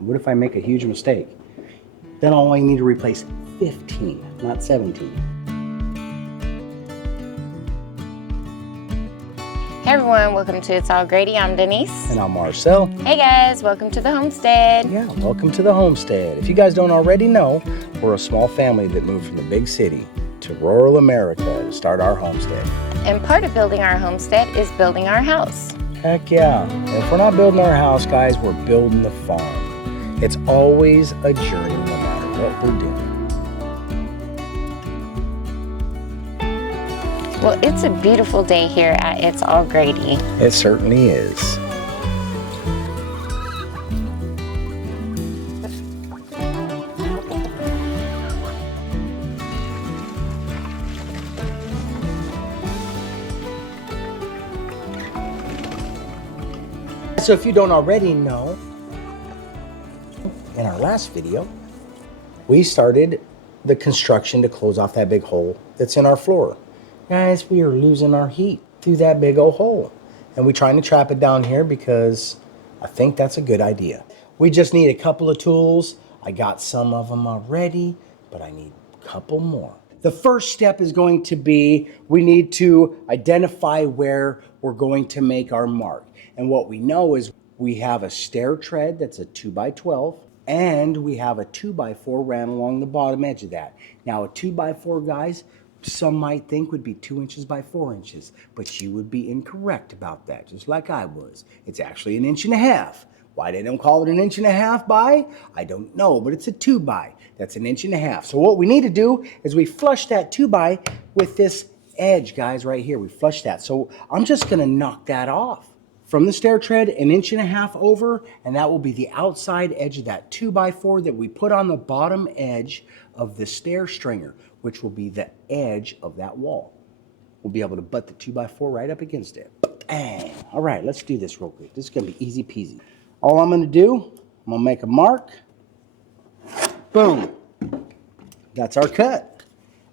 What if I make a huge mistake? Then I'll only need to replace 15, not 17. Hey everyone, welcome to It's All Grady. I'm Denise. And I'm Marcel. Hey guys, welcome to the homestead. Yeah, welcome to the homestead. If you guys don't already know, we're a small family that moved from the big city to rural America to start our homestead. And part of building our homestead is building our house. Heck yeah. And if we're not building our house, guys, we're building the farm. It's always a journey no matter what we're doing. Well, it's a beautiful day here at It's All Grady. It certainly is. So if you don't already know, in our last video, we started the construction to close off that big hole that's in our floor. Guys, we are losing our heat through that big old hole. And we're trying to trap it down here because I think that's a good idea. We just need a couple of tools. I got some of them already, but I need a couple more. The first step is going to be, we need to identify where we're going to make our mark. And what we know is we have a stair tread that's a 2x12, and we have a 2x4 ran along the bottom edge of that. Now a 2x4, guys, some might think would be 2 inches by 4 inches, but you would be incorrect about that, just like I was. It's actually 1.5 inches. Why they don't call it 1.5 inches by? I don't know, but it's a 2x. That's 1.5 inches. So what we need to do is we flush that 2x with this edge, guys, right here. We flush that. So I'm just gonna knock that off from the stair tread 1.5 inches over, and that will be the outside edge of that 2x4 that we put on the bottom edge of the stair stringer, which will be the edge of that wall. We'll be able to butt the 2x4 right up against it. Bang. All right, let's do this real quick. This is gonna be easy peasy. All I'm gonna do, I'm gonna make a mark. Boom. That's our cut.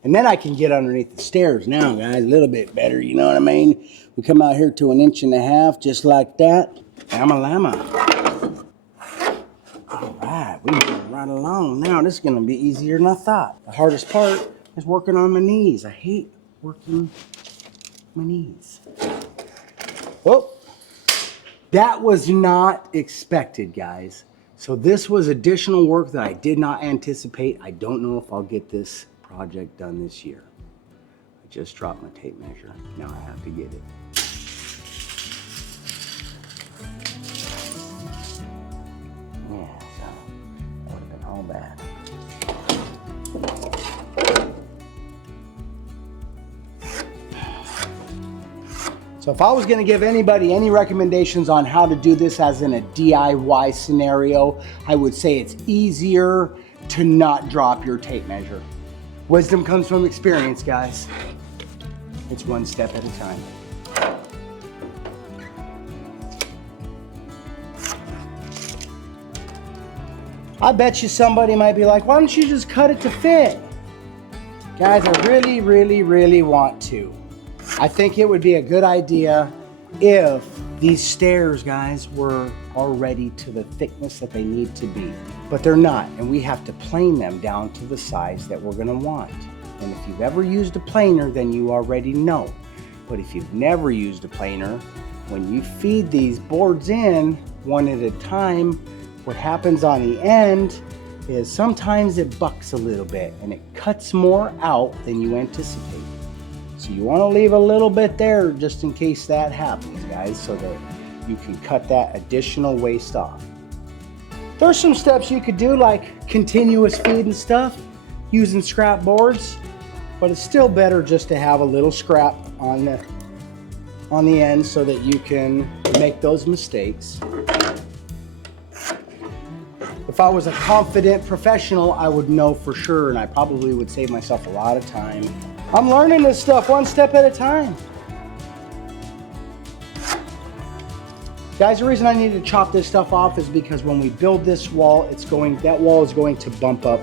And then I can get underneath the stairs now, guys, a little bit better, you know what I mean? We come out here to 1.5 inches, just like that. Llama llama. All right, we moving right along now. This is gonna be easier than I thought. The hardest part is working on my knees. I hate working my knees. Whoa, that was not expected, guys. So this was additional work that I did not anticipate. I don't know if I'll get this project done this year. I just dropped my tape measure. Now I have to get it. Yeah, so that would have been all bad. So if I was gonna give anybody any recommendations on how to do this as in a DIY scenario, I would say it's easier to not drop your tape measure. Wisdom comes from experience, guys. It's one step at a time. I bet you somebody might be like, why don't you just cut it to fit? Guys, I really, really, really want to. I think it would be a good idea if these stairs, guys, were already to the thickness that they need to be. But they're not, and we have to plane them down to the size that we're gonna want. And if you've ever used a planer, then you already know. But if you've never used a planer, when you feed these boards in one at a time, what happens on the end is sometimes it bucks a little bit and it cuts more out than you anticipate. So you want to leave a little bit there just in case that happens, guys, so that you can cut that additional waste off. There's some steps you could do, like continuous feed and stuff, using scrap boards, but it's still better just to have a little scrap on the end so that you can make those mistakes. If I was a confident professional, I would know for sure, and I probably would save myself a lot of time. I'm learning this stuff one step at a time. Guys, the reason I need to chop this stuff off is because when we build this wall, that wall is going to bump up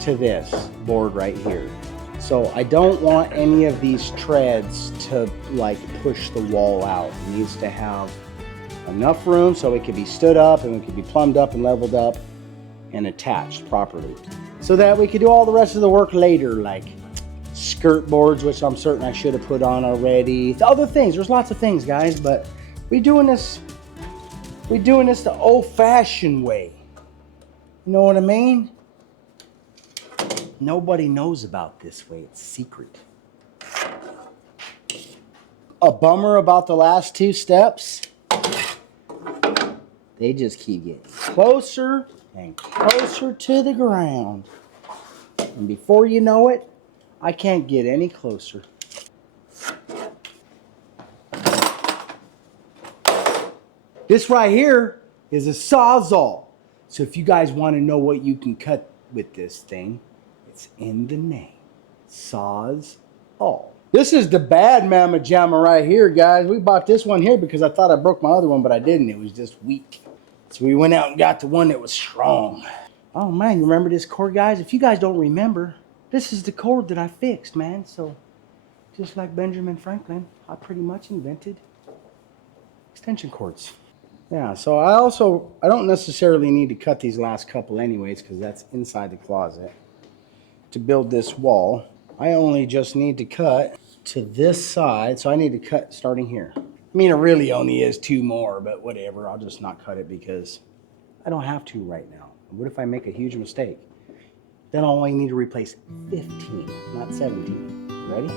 to this board right here. So I don't want any of these treads to like push the wall out. It needs to have Enough room so it could be stood up and it could be plumbed up and leveled up and attached properly. So that we could do all the rest of the work later, like skirt boards, which I'm certain I should have put on already. The other things, there's lots of things, guys, but we're doing this the old-fashioned way. You know what I mean? Nobody knows about this way. It's secret. A bummer about the last two steps, they just keep getting closer and closer to the ground. And before you know it, I can't get any closer. This right here is a Sawzall. So if you guys want to know what you can cut with this thing, it's in the name. Sawzall. This is the bad Mama Jamma right here, guys. We bought this one here because I thought I broke my other one, but I didn't. It was just weak. So we went out and got the one that was strong. Oh man, you remember this cord, guys? If you guys don't remember, this is the cord that I fixed, man. So just like Benjamin Franklin, I pretty much invented extension cords. Yeah, so I don't necessarily need to cut these last couple anyways, because that's inside the closet. To build this wall, I only just need to cut to this side, so I need to cut starting here. I mean, it really only is 2 more, but whatever, I'll just not cut it because I don't have to right now. What if I make a huge mistake? Then I'll only need to replace 15, not 17. Ready?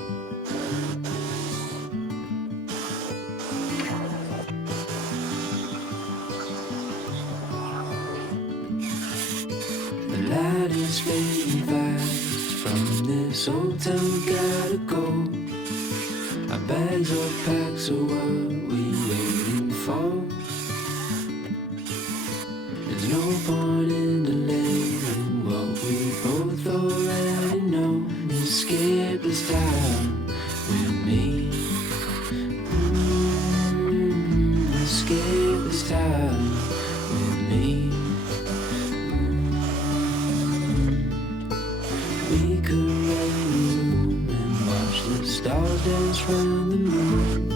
Light is fading fast. From this old town gotta go. Our bags are packed, so what we waiting for? There's no point in delaying what we both already know. Escape this time with me. Escape this time with me. We could rent a room and watch the stars dance round the moon.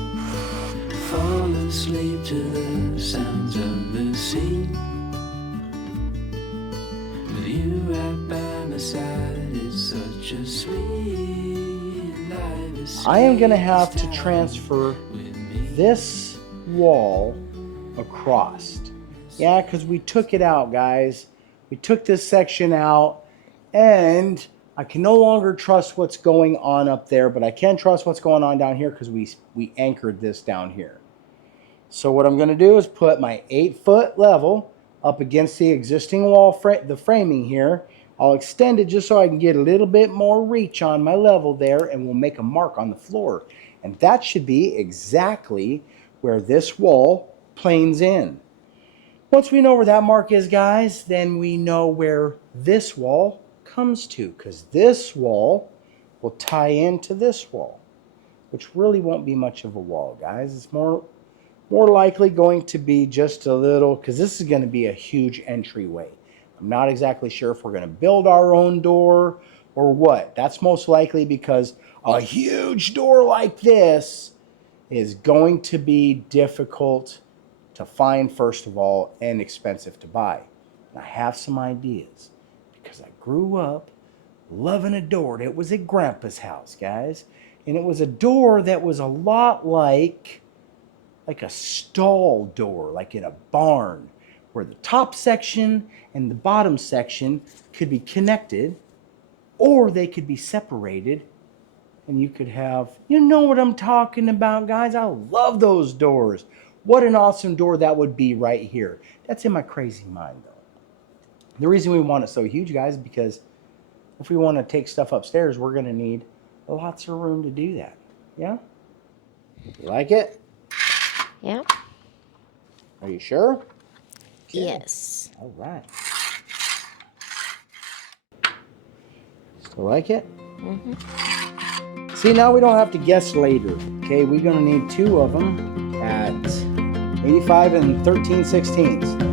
Fall asleep to the sounds of the sea. With you right by my side, it's such a sweet life. I am going to have to transfer this wall across. Yeah, because we took it out, guys. We took this section out, and I can no longer trust what's going on up there, but I can trust what's going on down here because we anchored this down here. So what I'm going to do is put my 8-foot level up against the existing wall, the framing here. I'll extend it just so I can get a little bit more reach on my level there, and we'll make a mark on the floor. And that should be exactly where this wall planes in. Once we know where that mark is, guys, then we know where this wall comes to, because this wall will tie into this wall, which really won't be much of a wall, guys. It's more likely going to be just a little, because this is going to be a huge entryway. I'm not exactly sure if we're going to build our own door or what. That's most likely because a huge door like this is going to be difficult to find, first of all, and expensive to buy. And I have some ideas because I grew up loving a door that was at Grandpa's house, guys. And it was a door that was a lot like a stall door, like in a barn, where the top section and the bottom section could be connected, or they could be separated, and you could have, you know what I'm talking about, guys? I love those doors. What an awesome door that would be right here. That's in my crazy mind, though. The reason we want it so huge, guys, is because if we want to take stuff upstairs, we're going to need lots of room to do that. Yeah? You like it? Yeah. Are you sure? Okay. Yes. All right. Still like it? Mm-hmm. See, now we don't have to guess later. Okay, we're going to need 2 of them at 85 and 13/16.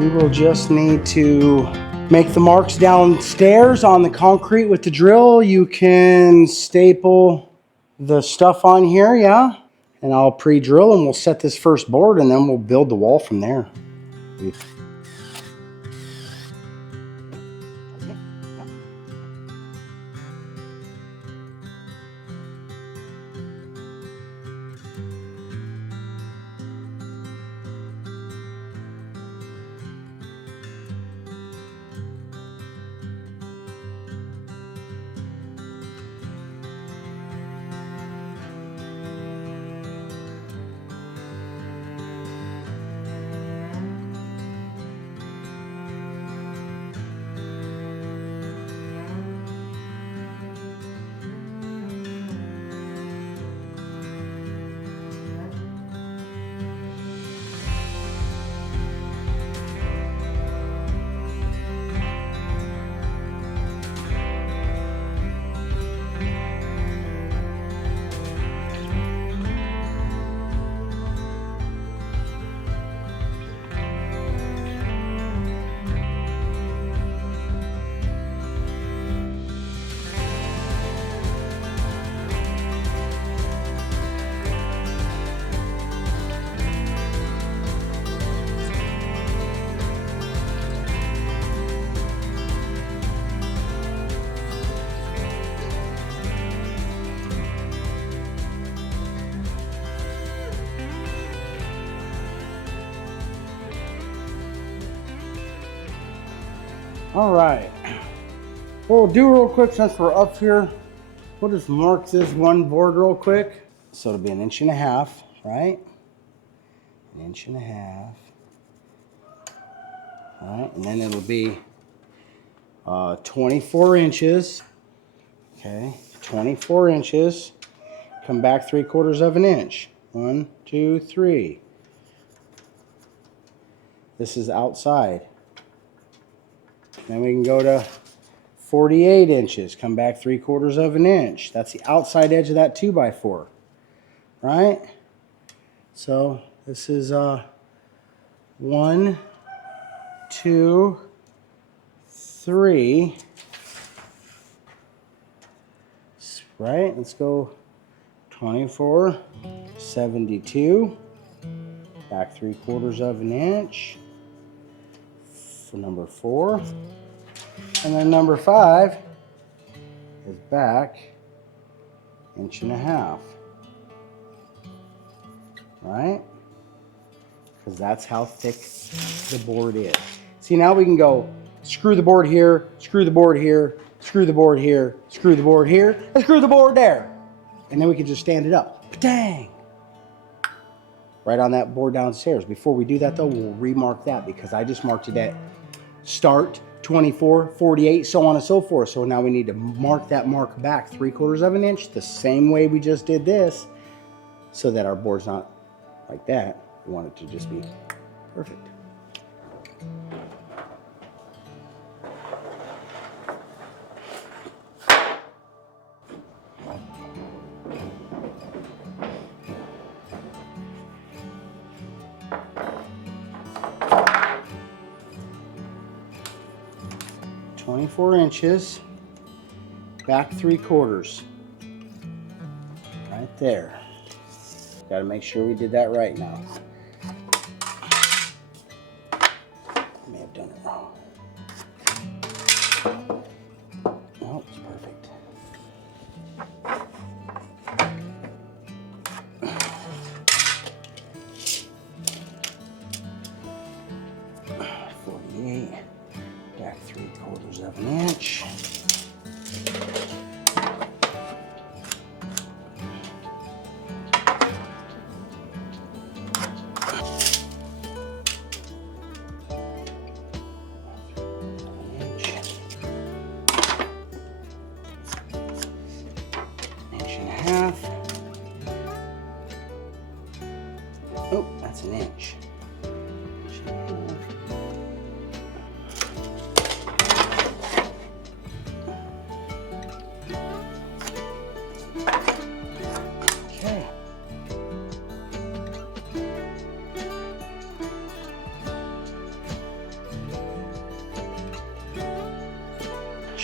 we will just need to make the marks downstairs on the concrete with the drill. You can staple the stuff on here, yeah? And I'll pre-drill and we'll set this first board and then we'll build the wall from there. All right, what we'll do real quick since we're up here, we'll just mark this one board real quick. So it'll be 1.5 inches, right? 1.5 inches. All right, and then it'll be 24 inches. Okay, 24 inches. Come back 3/4 of an inch. 1, 2, 3. This is outside. Then we can go to 48 inches. Come back 3/4 of an inch. That's the outside edge of that 2x4, right? So this is 1, 2, 3. Right? Let's go 24, 72. Back 3/4 of an inch for number 4. And then number 5 is back 1.5 inches. Right? Because that's how thick the board is. See, now we can go screw the board here, screw the board here, screw the board here, screw the board here, and screw the board there. And then we can just stand it up. Dang! Right on that board downstairs. Before we do that though, we'll remark that because I just marked it at start 24, 48, so on and so forth. So now we need to mark that mark back 3/4 of an inch the same way we just did this so that our board's not like that. We want it to just be perfect. .24 inches, back 3/4, right there. Got to make sure we did that right now. May have done it wrong. Oh, it's perfect. Back 3/4 of an inch. Oh, that's an inch.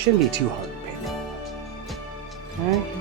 Shouldn't be too hard to pick up. Okay.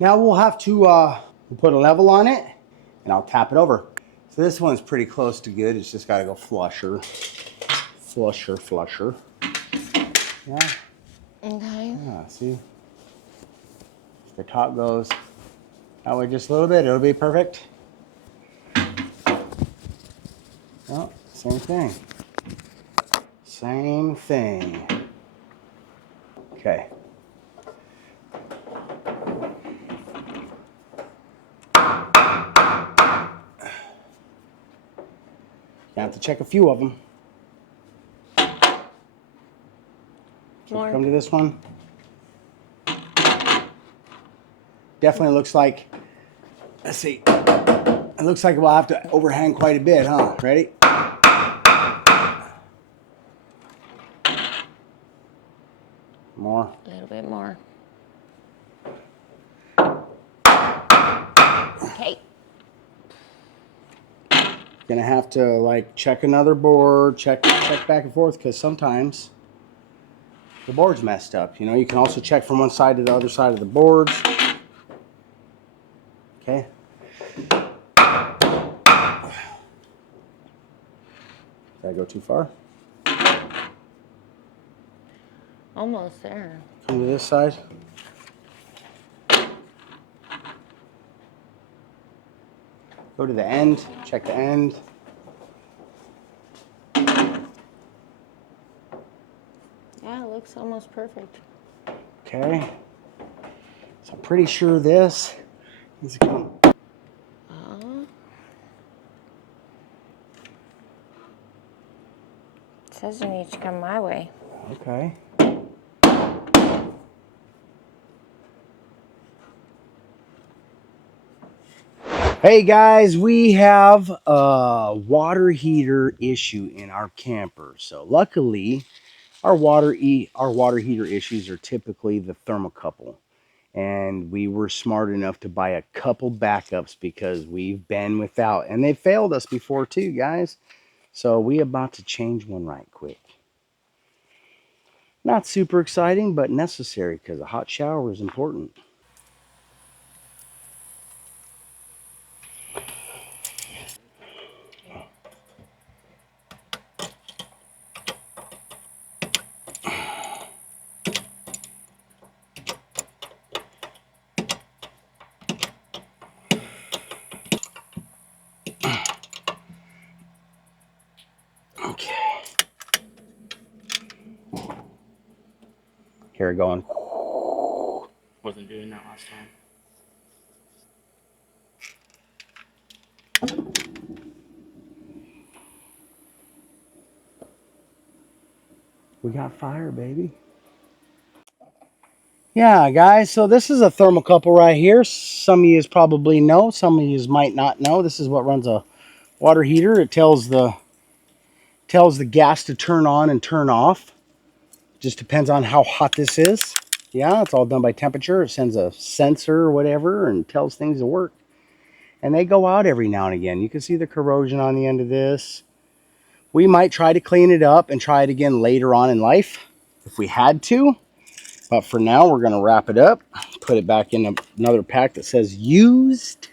Now we'll have to we'll put a level on it, and I'll tap it over. So this one's pretty close to good. It's just got to go flusher. Flusher. Yeah. Okay. Yeah, see? If the top goes that way just a little bit, it'll be perfect. Oh, same thing. Same thing. Okay. You have to check a few of them. More. Come to this one. Definitely looks like, let's see. It looks like we'll have to overhang quite a bit, huh? Ready? More. A little bit more. Okay. Gonna have to like check another board, check back and forth, because sometimes the board's messed up. You know, you can also check from one side to the other side of the boards. Okay. Did I go too far? Almost there. Come to this side. Go to the end, check the end. Yeah, it looks almost perfect. Okay. So I'm pretty sure this needs to come. It says you need to come my way. Okay. Hey guys, we have a water heater issue in our camper. So luckily, our water heater issues are typically the thermocouple. And we were smart enough to buy a couple backups because we've been without. And they failed us before too, guys. So we about to change one right quick. Not super exciting, but necessary because a hot shower is important. Okay. Here we going. Wasn't doing that last time. We got fire, baby. Yeah, guys, so this is a thermocouple right here. Some of you probably know, some of you might not know. This is what runs a water heater. It tells the gas to turn on and turn off. Just depends on how hot this is. Yeah, it's all done by temperature. It sends a sensor or whatever and tells things to work. And they go out every now and again. You can see the corrosion on the end of this. We might try to clean it up and try it again later on in life if we had to. But for now, we're going to wrap it up, put it back in another pack that says used,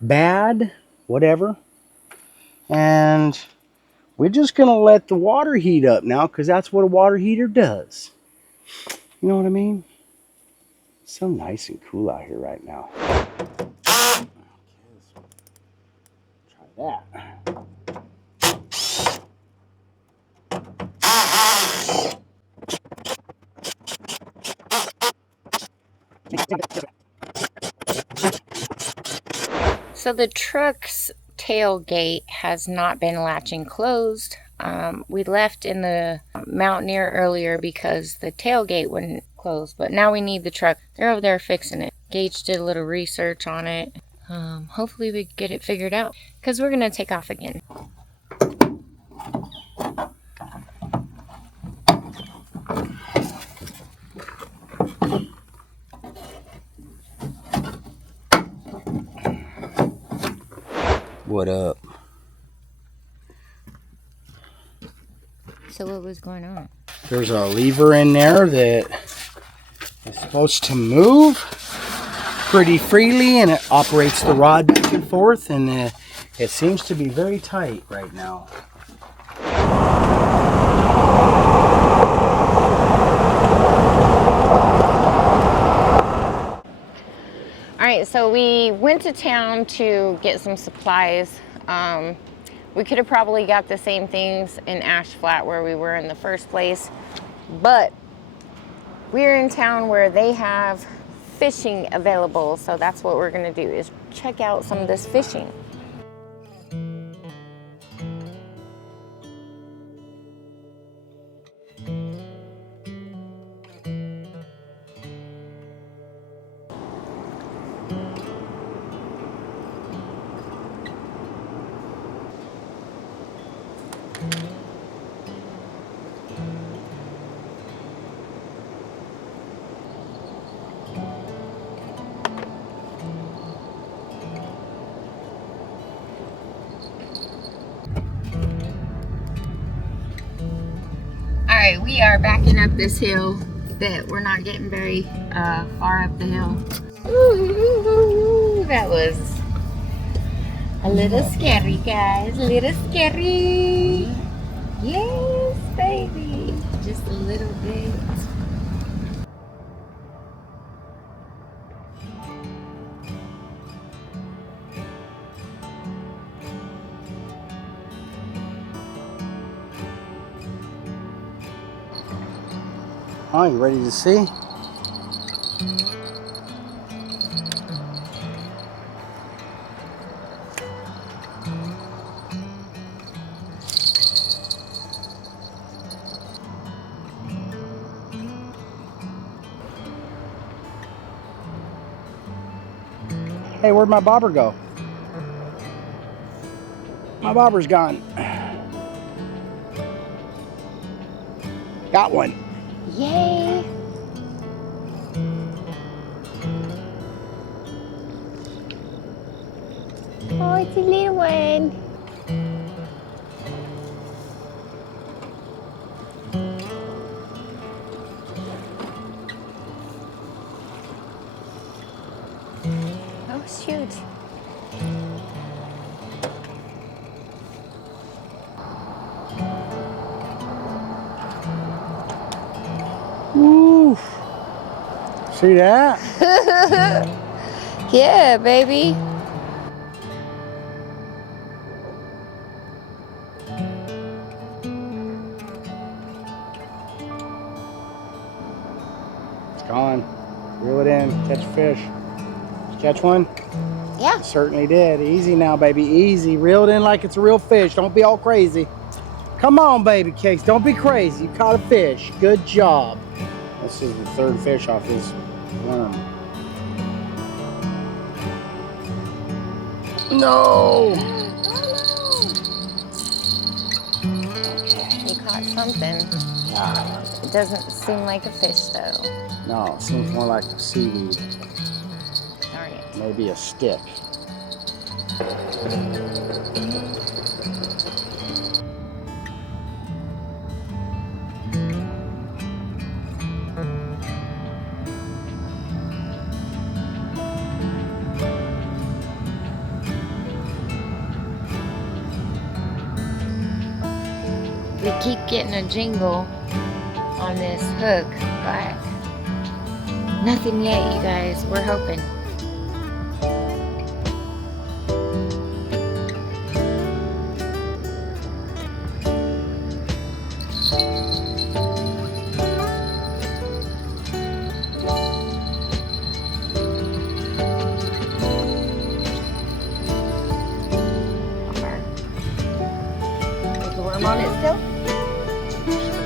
bad, whatever. And we're just going to let the water heat up now because that's what a water heater does. You know what I mean? It's so nice and cool out here right now. Try that. So the truck's tailgate has not been latching closed. We left in the Mountaineer earlier because the tailgate wouldn't close, but now we need the truck. They're over there fixing it. Gage did a little research on it. Hopefully we get it figured out because we're gonna take off again. What up? So what was going on? There's a lever in there that is supposed to move pretty freely, and it operates the rod back and forth, and it seems to be very tight right now. All right, so we went to town to get some supplies. We could have probably got the same things in Ash Flat where we were in the first place, but we're in town where they have fishing available, so that's what we're gonna do, is check out some of this fishing. All right, we are backing up this hill, but we're not getting very far up the hill. Ooh, that was a little scary, guys. A little scary. Yes, baby. Just a little bit. Oh, you ready to see? Hey, where'd my bobber go? My bobber's gone. Got one. Yay. Oh, it's a little one. Oh, shoot. Woo! See that? Yeah, baby. It's gone. Reel it in. Catch a fish. Did you catch one? Yeah. Certainly did. Easy now, baby. Easy. Reel it in like it's a real fish. Don't be all crazy. Come on, baby cakes. Don't be crazy. You caught a fish. Good job. This is the third fish off this worm. No! You caught caught something. Ah, It doesn't seem like a fish though. no, it seems more like seaweed. Darn it. Maybe a stick. We keep getting a jingle on this hook, but nothing yet, you guys. We're hoping. Is the worm on it still?